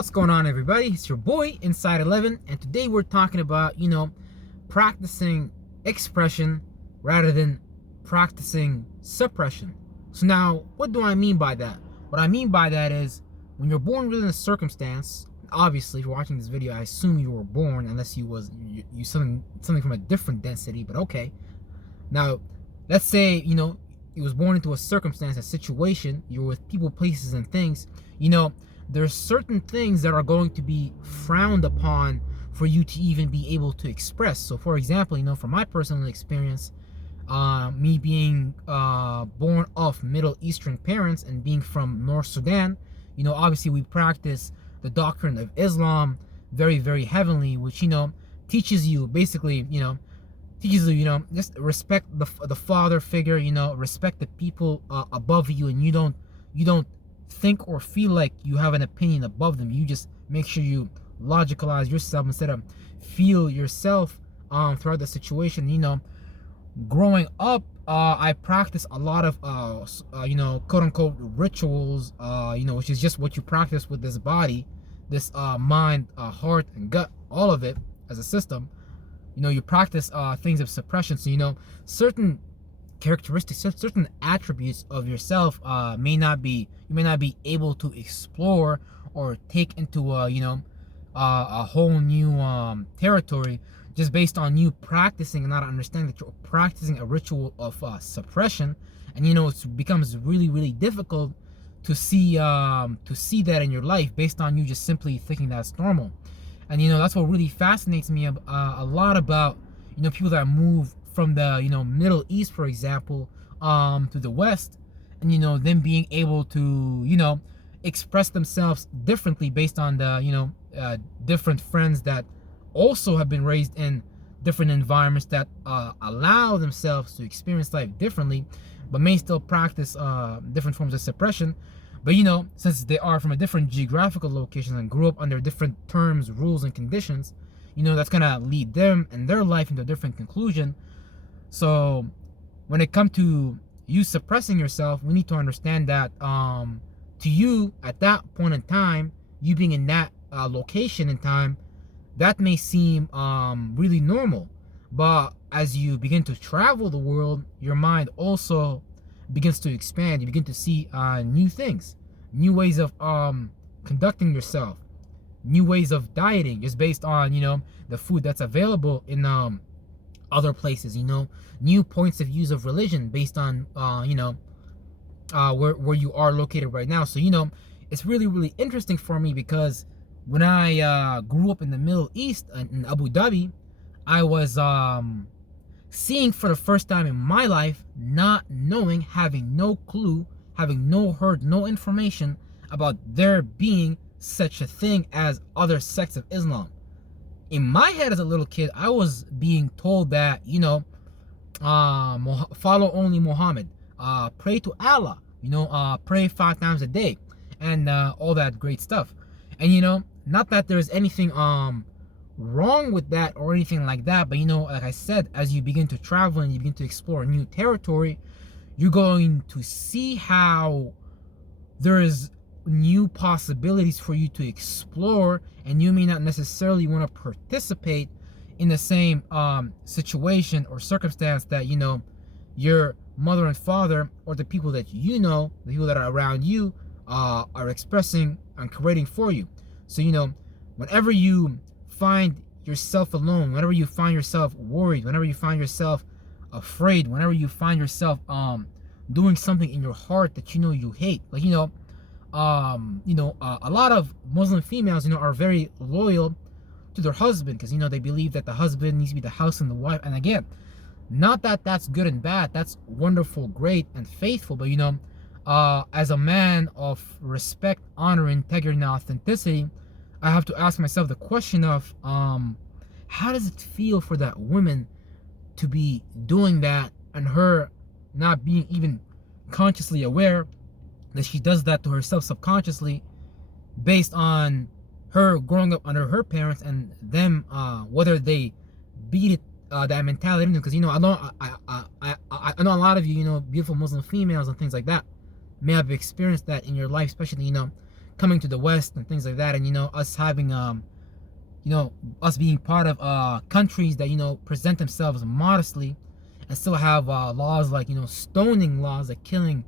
What's going on, everybody? It's your boy Inside 11, and today we're talking about, practicing expression rather than practicing suppression. So now, what do I mean by that? What I mean by that is, when you're born within a circumstance, obviously, if you're watching this video, I assume you were born, unless you something from a different density, but okay. Now, let's say, you was born into a circumstance, a situation, you're with people, places, and things, there's certain things that are going to be frowned upon for you to even be able to express. So for example, from my personal experience, me being born of Middle Eastern parents and being from North Sudan, obviously we practice the doctrine of Islam very, very heavily, which, teaches you basically, just respect the father figure, respect the people above you, and you don't think or feel like you have an opinion above them. You just make sure you logicalize yourself instead of feel yourself throughout the situation. Growing up, I practice a lot of quote unquote rituals, which is just what you practice with this body, this mind, heart, and gut, all of it as a system. You practice things of suppression. So certain characteristics, certain attributes of yourself you may not be able to explore or take into a whole new territory, just based on you practicing and not understanding that you're practicing a ritual of suppression. And it becomes really, really difficult to see that in your life based on you just simply thinking that's normal. And that's what really fascinates me a lot about people that move from the Middle East, for example, to the West, and them being able to express themselves differently based on the different friends that also have been raised in different environments that allow themselves to experience life differently, but may still practice different forms of suppression. But since they are from a different geographical location and grew up under different terms, rules, and conditions, that's gonna lead them and their life into a different conclusion. So when it comes to you suppressing yourself, we need to understand that to you at that point in time, you being in that location in time, that may seem really normal. But as you begin to travel the world, your mind also begins to expand. You begin to see new things, new ways of conducting yourself, new ways of dieting, just based on the food that's available in other places. New points of views of religion based on where you are located right now. So it's really, really interesting for me, because when I grew up in the Middle East in Abu Dhabi, I was seeing for the first time in my life, not knowing, having no clue, having heard no information about there being such a thing as other sects of Islam. In my head as a little kid, I was being told that follow only Muhammad, pray to Allah, pray 5 times a day, and all that great stuff. And not that there's anything wrong with that or anything like that, but like I said, as you begin to travel and you begin to explore new territory, you're going to see how there is new possibilities for you to explore, and you may not necessarily want to participate in the same situation or circumstance that your mother and father, or the people that the people that are around you are expressing and creating for you. So whenever you find yourself alone, whenever you find yourself worried, whenever you find yourself afraid, whenever you find yourself doing something in your heart that you hate, like a lot of Muslim females are very loyal to their husband, because they believe that the husband needs to be the house and the wife. And again, not that that's good and bad, that's wonderful, great, and faithful, but as a man of respect, honor, integrity, and authenticity, I have to ask myself the question of how does it feel for that woman to be doing that, and her not being even consciously aware that she does that to herself subconsciously, based on her growing up under her parents and them whether they beat it that mentality into. Because I know a lot of you beautiful Muslim females and things like that may have experienced that in your life, especially coming to the West and things like that, and us having us being part of countries that present themselves modestly and still have laws like stoning laws, like killing,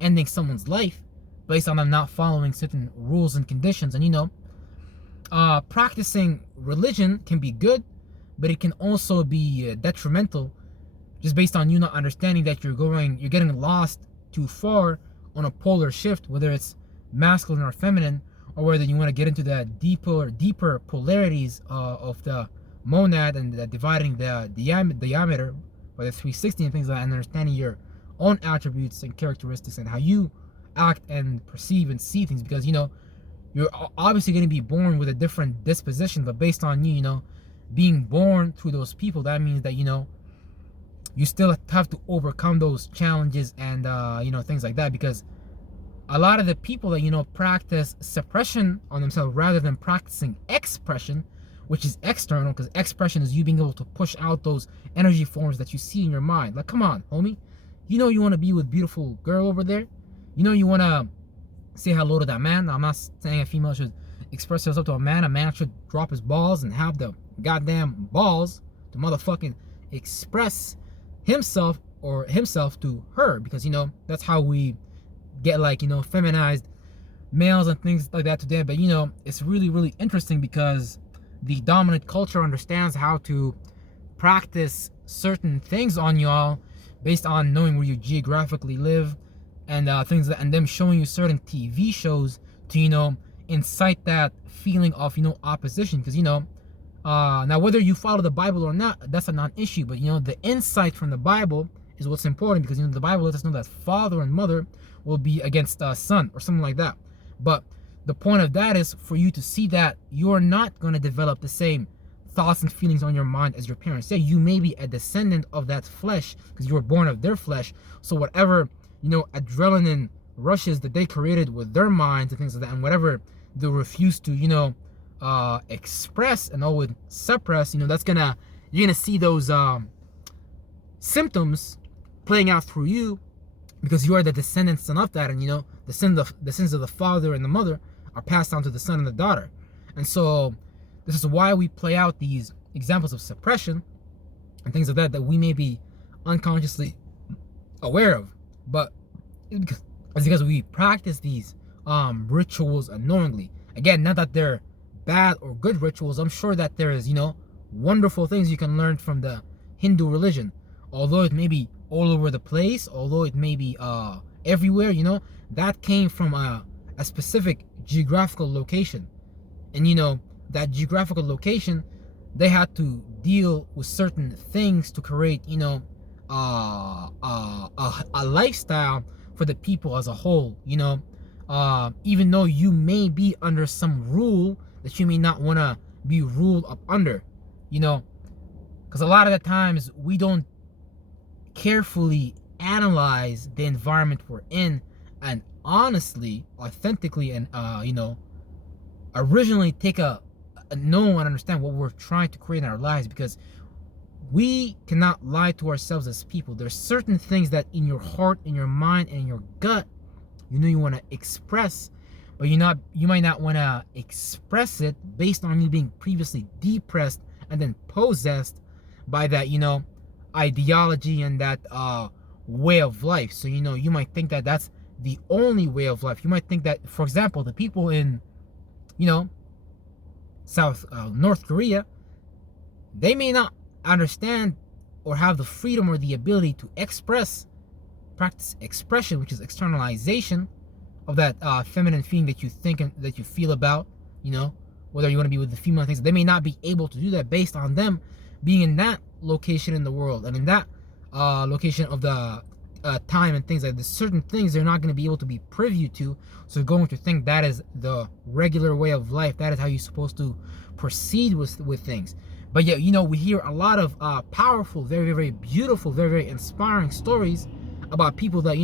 ending someone's life based on them not following certain rules and conditions. And practicing religion can be good, but it can also be detrimental, just based on you not understanding that you're getting lost too far on a polar shift, whether it's masculine or feminine, or whether you want to get into the deeper polarities of the monad and the dividing the diameter by the 360 and things like that, and understanding your own attributes and characteristics and how you act and perceive and see things, because you're obviously going to be born with a different disposition, but based on you being born through those people, that means that you still have to overcome those challenges and things like that, because a lot of the people that practice suppression on themselves rather than practicing expression, which is external, because expression is you being able to push out those energy forms that you see in your mind. Like, come on, homie, you want to be with beautiful girl over there, you want to say hello to that man. Now, I'm not saying a female should express herself to a man. A man should drop his balls and have the goddamn balls to motherfucking express himself to her, because that's how we get feminized males and things like that today. But it's really, really interesting, because the dominant culture understands how to practice certain things on y'all based on knowing where you geographically live, and and them showing you certain TV shows to incite that feeling of opposition. Because now whether you follow the Bible or not, that's a non-issue, but the insight from the Bible is what's important, because the Bible lets us know that father and mother will be against son or something like that. But the point of that is for you to see that you're not going to develop the same thoughts and feelings on your mind as your parents. Yeah, you may be a descendant of that flesh because you were born of their flesh, so whatever adrenaline rushes that they created with their minds and things like that, and whatever they refuse to express and always suppress, you're gonna see those symptoms playing out through you, because you are the descendant son of that, and the sins of the father and the mother are passed down to the son and the daughter. And so this is why we play out these examples of suppression and things like that we may be unconsciously aware of, but it's because we practice these rituals unknowingly. Again, not that they're bad or good rituals. I'm sure that there is wonderful things you can learn from the Hindu religion, although it may be all over the place, although it may be everywhere. That came from a specific geographical location, and that geographical location, they had to deal with certain things to create a lifestyle for the people as a whole. Even though you may be under some rule that you may not want to be ruled up under, because a lot of the times we don't carefully analyze the environment we're in, and honestly, authentically, and originally take a know and understand what we're trying to create in our lives, because we cannot lie to ourselves as people. There's certain things that in your heart, in your mind, and in your gut, you want to express, but you might not want to express it based on you being previously depressed and then possessed by that ideology and that way of life. So you might think that that's the only way of life. You might think that, for example, the people in North Korea, they may not understand or have the freedom or the ability to practice expression, which is externalization of that feminine feeling that you think and that you feel about, whether you want to be with the female things. They may not be able to do that based on them being in that location in the world and in that location of the time and things like this. Certain things they're not going to be able to be privy to, so they're going to think that is the regular way of life. That is how you're supposed to proceed with things. But yeah, we hear a lot of powerful, very, very beautiful, very, very inspiring stories about people that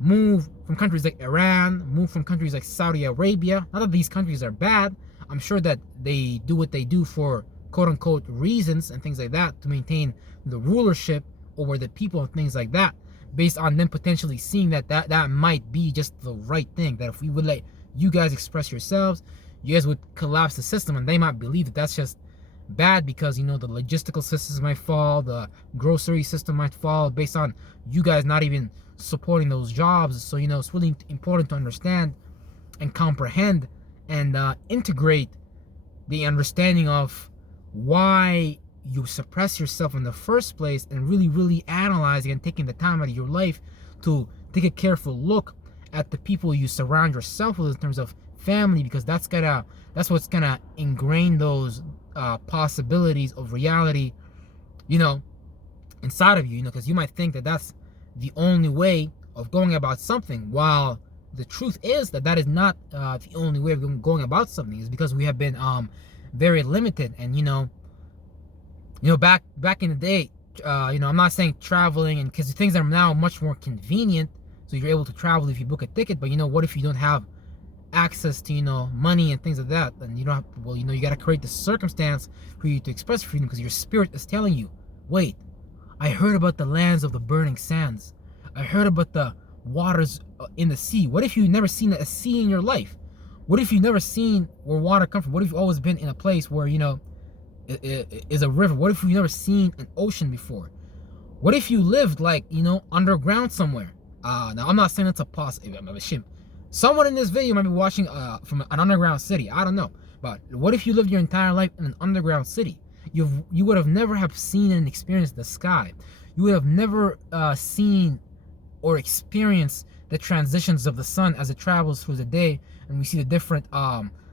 move from countries like Iran, move from countries like Saudi Arabia. Not that these countries are bad. I'm sure that they do what they do for quote-unquote reasons and things like that, to maintain the rulership over the people and things like that. based on them potentially seeing that might be just the right thing, that if we would let you guys express yourselves, you guys would collapse the system, and they might believe that that's just bad because, you know, the logistical systems might fall, the grocery system might fall based on you guys not even supporting those jobs. So, you know, it's really important to understand and comprehend and integrate the understanding of why you suppress yourself in the first place, and really analyzing and taking the time out of your life to take a careful look at the people you surround yourself with in terms of family, because that's what's gonna ingrain those possibilities of reality, you know, inside of you, you know, because you might think that that's the only way of going about something, while the truth is that that is not the only way of going about something. Is because we have been very limited. And you know back in the day, you know, I'm not saying traveling, and because things are now much more convenient, so you're able to travel if you book a ticket. But you know, what if you don't have access to, you know, money and things like that? And you don't have, well, you know, you got to create the circumstance for you to express freedom, because your spirit is telling you, wait, I heard about the lands of the burning sands, I heard about the waters in the sea. What if you've never seen a sea in your life? What if you've never seen where water comes from? What if you've always been in a place where, you know, it is a river? What if you've never seen an ocean before? What if you lived, like, you know, underground somewhere? Now I'm not saying it's a possibility. Someone in this video might be watching from an underground city. I don't know. But what if you lived your entire life in an underground city? You would have never have seen and experienced the sky. You would have never seen or experienced the transitions of the sun as it travels through the day, and we see the different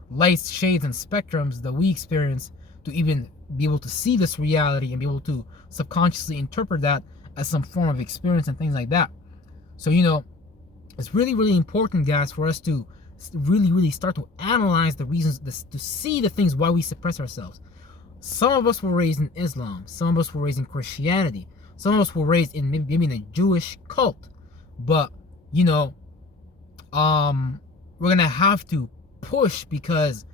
lights, shades, and spectrums that we experience to even be able to see this reality and be able to subconsciously interpret that as some form of experience and things like that. So, you know, it's really important, guys, for us to really start to analyze the reasons, to see the things why we suppress ourselves. Some of us were raised in Islam, some of us were raised in Christianity, some of us were raised in maybe in a Jewish cult. But, you know, we're gonna have to push, because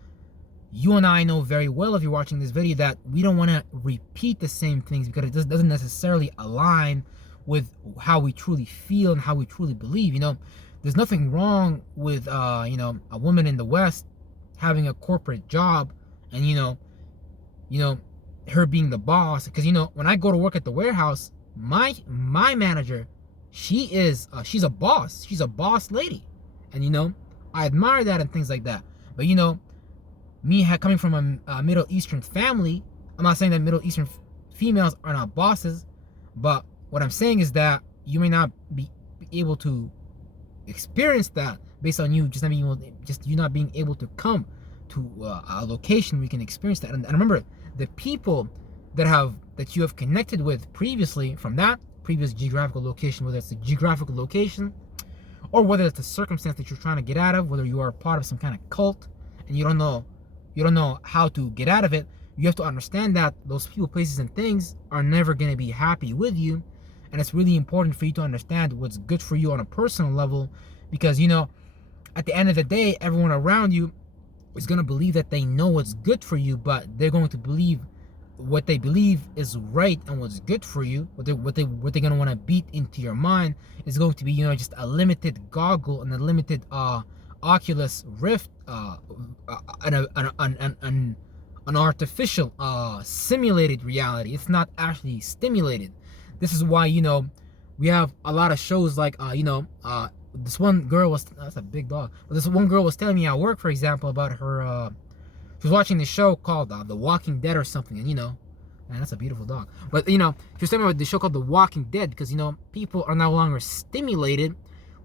you and I know very well, if you're watching this video, that we don't want to repeat the same things, because it just doesn't necessarily align with how we truly feel and how we truly believe. You know, there's nothing wrong with you know, a woman in the West having a corporate job, and you know her being the boss. Because, you know, when I go to work at the warehouse, my manager, she's a boss. She's a boss lady, and you know, I admire that and things like that. But you know, me coming from a Middle Eastern family, I'm not saying that Middle Eastern females are not bosses, but what I'm saying is that you may not be able to experience that based on you not being able to come to a location where you can experience that. And remember, the people that you have connected with previously from that previous geographical location, whether it's the geographical location or whether it's the circumstance that you're trying to get out of, whether you are part of some kind of cult and you don't know how to get out of it, you have to understand that those people, places, and things are never going to be happy with you. And it's really important for you to understand what's good for you on a personal level, because, you know, at the end of the day, everyone around you is going to believe that they know what's good for you, but they're going to believe what they believe is right and what's good for you. What they're going to want to beat into your mind is going to be, you know, just a limited goggle and a limited Oculus Rift, an artificial simulated reality. It's not actually stimulated. This is why, you know, we have a lot of shows like you know, this one girl was, that's a big dog, but this one girl was telling me at work, for example, about her she was watching this show called The Walking Dead or something. And you know, man, that's a beautiful dog. But you know, she was telling me about the show called The Walking Dead, because, you know, people are no longer stimulated,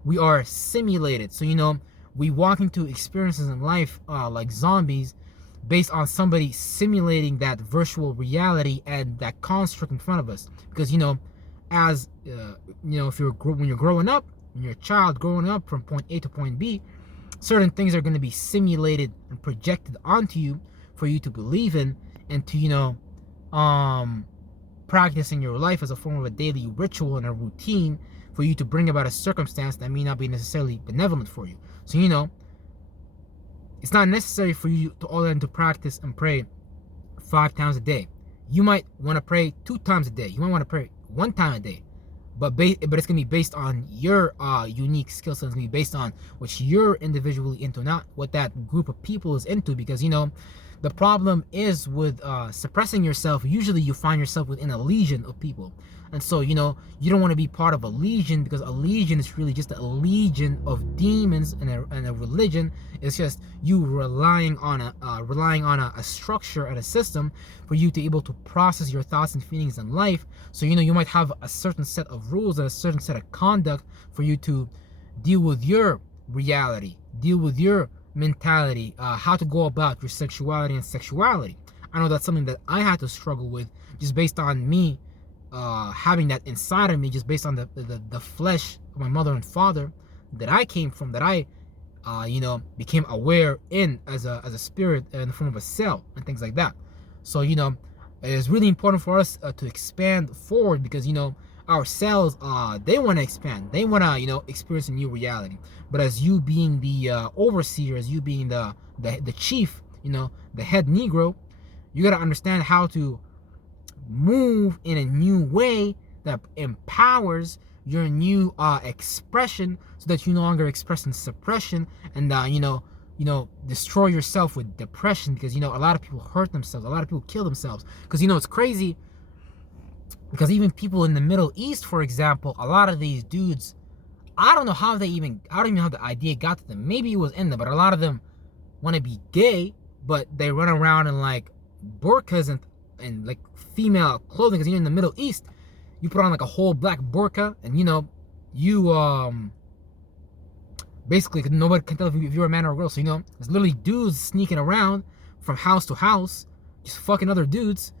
we are simulated. So, you know, we walk into experiences in life like zombies, based on somebody simulating that virtual reality and that construct in front of us. Because, you know, as you know, when you're growing up, when you're a child growing up from point A to point B, certain things are going to be simulated and projected onto you for you to believe in and to, you know, practice in your life as a form of a daily ritual and a routine for you to bring about a circumstance that may not be necessarily benevolent for you. So, you know, it's not necessary for you to all into practice and pray 5 times a day. You might want to pray 2 times a day. You might want to pray 1 time a day. but it's gonna be based on your unique skill set. It's gonna be based on what you're individually into, not what that group of people is into. Because the problem is with suppressing yourself. Usually, you find yourself within a legion of people, and so you don't want to be part of a legion, because a legion is really just a legion of demons, and a religion is just you relying on a structure and a system for you to be able to process your thoughts and feelings in life. So you might have a certain set of rules and a certain set of conduct for you to deal with your reality, deal with your mentality, how to go about your sexuality and sexuality. I know that's something that I had to struggle with, just based on me having that inside of me, just based on the flesh of my mother and father that I came from, that I became aware in as a spirit in the form of a cell and things like that. So it's really important for us to expand forward, because our cells, they want to expand, they want to experience a new reality. But as you being the overseer, as you being the chief, the head Negro, you got to understand how to move in a new way that empowers your new expression, so that you no longer express in suppression and destroy yourself with depression. Because a lot of people hurt themselves, a lot of people kill themselves. Because it's crazy, because even people in the Middle East, for example, a lot of these dudes, I don't know how the idea got to them. Maybe it was in them, but a lot of them want to be gay, but they run around in like burqas and like female clothing. Because in the Middle East, you put on like a whole black burqa, and you basically nobody can tell if you're a man or a girl. So there's literally dudes sneaking around from house to house, just fucking other dudes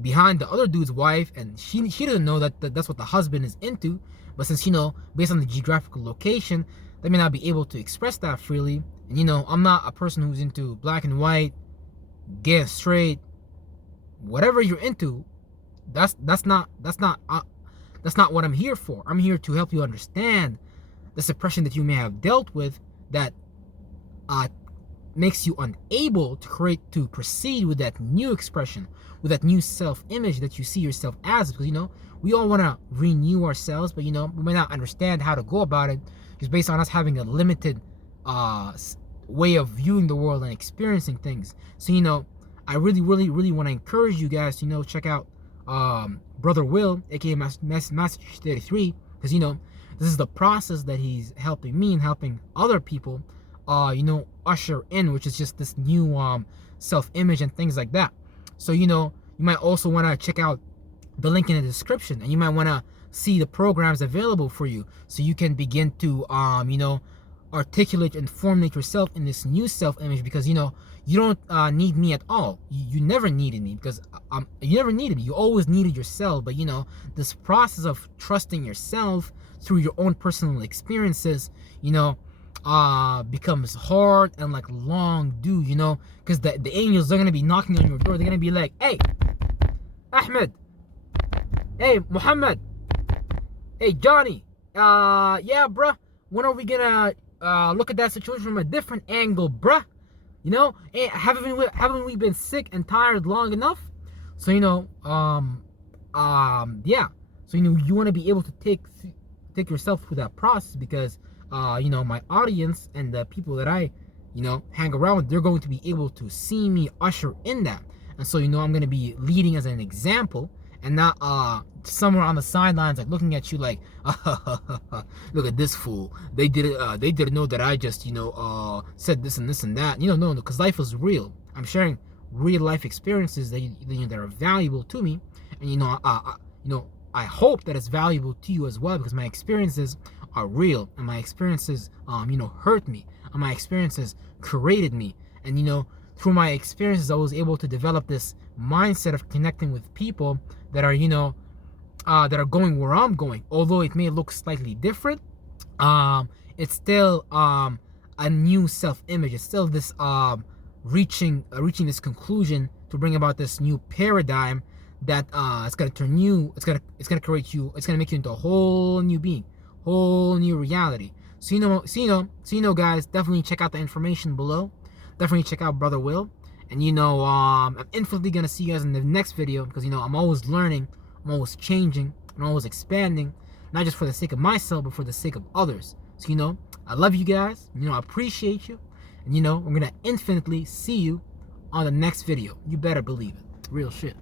behind the other dude's wife, and she doesn't know that that's what the husband is into. But since based on the geographical location, they may not be able to express that freely. And I'm not a person who's into black and white, gay and straight, whatever you're into. That's not what I'm here for. I'm here to help you understand the suppression that you may have dealt with, that makes you unable to proceed with that new expression, with that new self-image that you see yourself as. Because we all want to renew ourselves, but we may not understand how to go about it, just based on us having a limited way of viewing the world and experiencing things. So I really want to encourage you guys to check out Brother Will, aka Master 33, because this is the process that he's helping me and helping other people usher in, which is just this new self-image and things like that. So you might also want to check out the link in the description, and you might want to see the programs available for you, so you can begin to articulate and formulate yourself in this new self-image. Because you don't need me at all. You never needed me, because you never needed me. You always needed yourself. But this process of trusting yourself through your own personal experiences becomes hard and like long due, because the angels are gonna be knocking on your door. They're gonna be like, hey Ahmed, hey Muhammad, hey Johnny, yeah bruh, when are we gonna look at that situation from a different angle, bruh? Hey, haven't we been sick and tired long enough? So yeah, so you want to be able to take yourself through that process, because my audience and the people that I hang around with, they're going to be able to see me usher in that. And so I'm going to be leading as an example, and not somewhere on the sidelines, like looking at you like, look at this fool, they didn't know that I just said this and this and that. No, because life is real. I'm sharing real life experiences that are valuable to me, and I hope that it's valuable to you as well, because my experiences are real, and my experiences hurt me, and my experiences created me. And through my experiences, I was able to develop this mindset of connecting with people that are going where I'm going. Although it may look slightly different, it's still a new self-image. It's still this reaching this conclusion to bring about this new paradigm that it's gonna turn you, it's gonna create you, it's gonna make you into a whole new being, whole new reality. So guys, definitely check out the information below. Definitely check out Brother Will. And I'm infinitely gonna see you guys in the next video, because I'm always learning, I'm always changing, and always expanding, not just for the sake of myself, but for the sake of others. So, I love you guys. I appreciate you. And, I'm going to infinitely see you on the next video. You better believe it. Real shit.